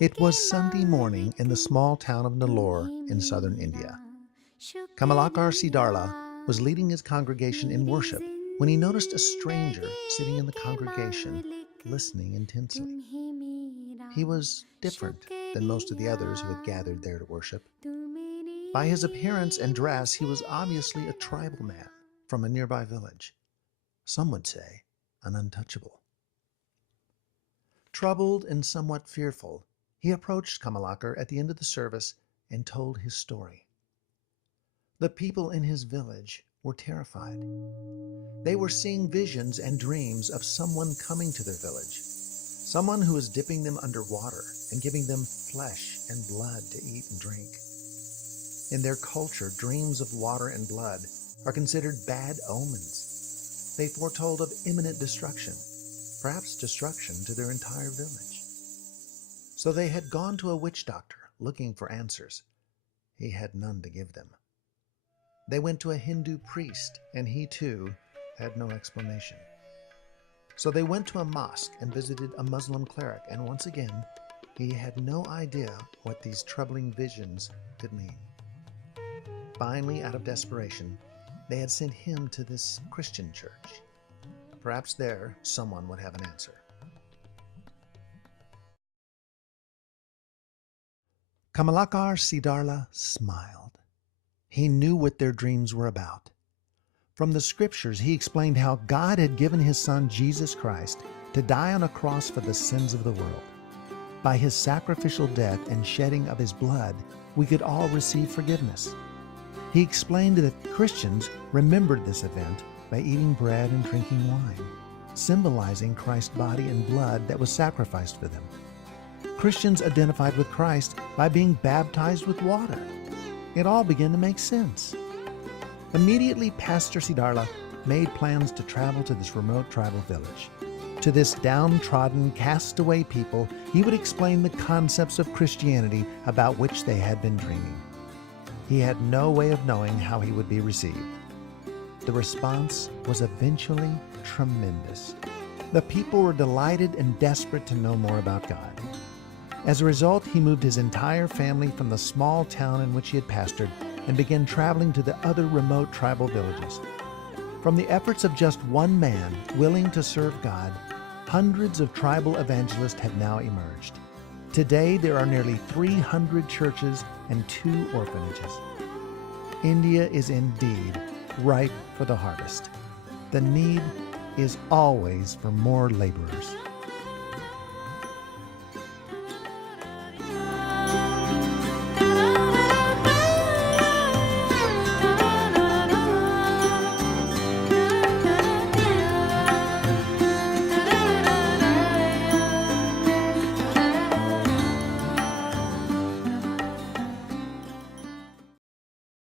It was Sunday morning in the small town of Nellore in southern India. Kamalakar Siddharla was leading his congregation in worship when he noticed a stranger sitting in the congregation, listening intensely. He was different than most of the others who had gathered there to worship. By his appearance and dress, he was obviously a tribal man from a nearby village. Some would say an untouchable. Troubled and somewhat fearful, he approached Kamalakar at the end of the service and told his story. The people in his village were terrified. They were seeing visions and dreams of someone coming to their village, someone who was dipping them under water and giving them flesh and blood to eat and drink. In their culture, dreams of water and blood are considered bad omens. They foretold of imminent destruction, perhaps destruction to their entire village. So they had gone to a witch doctor looking for answers. He had none to give them. They went to a Hindu priest, and he too had no explanation. So they went to a mosque and visited a Muslim cleric, and once again, he had no idea what these troubling visions could mean. Finally, out of desperation, they had sent him to this Christian church. Perhaps there someone would have an answer. Kamalakar Siddharla smiled. He knew what their dreams were about. From the scriptures, he explained how God had given his son Jesus Christ to die on a cross for the sins of the world. By his sacrificial death and shedding of his blood, we could all receive forgiveness. He explained that Christians remembered this event by eating bread and drinking wine, symbolizing Christ's body and blood that was sacrificed for them. Christians identified with Christ by being baptized with water. It all began to make sense. Immediately, Pastor Siddharla made plans to travel to this remote tribal village. To this downtrodden, castaway people, he would explain the concepts of Christianity about which they had been dreaming. He had no way of knowing how he would be received. The response was eventually tremendous. The people were delighted and desperate to know more about God. As a result, he moved his entire family from the small town in which he had pastored and began traveling to the other remote tribal villages. From the efforts of just one man willing to serve God, hundreds of tribal evangelists have now emerged. Today, there are nearly 300 churches and 2 orphanages. India is indeed ripe for the harvest. The need is always for more laborers.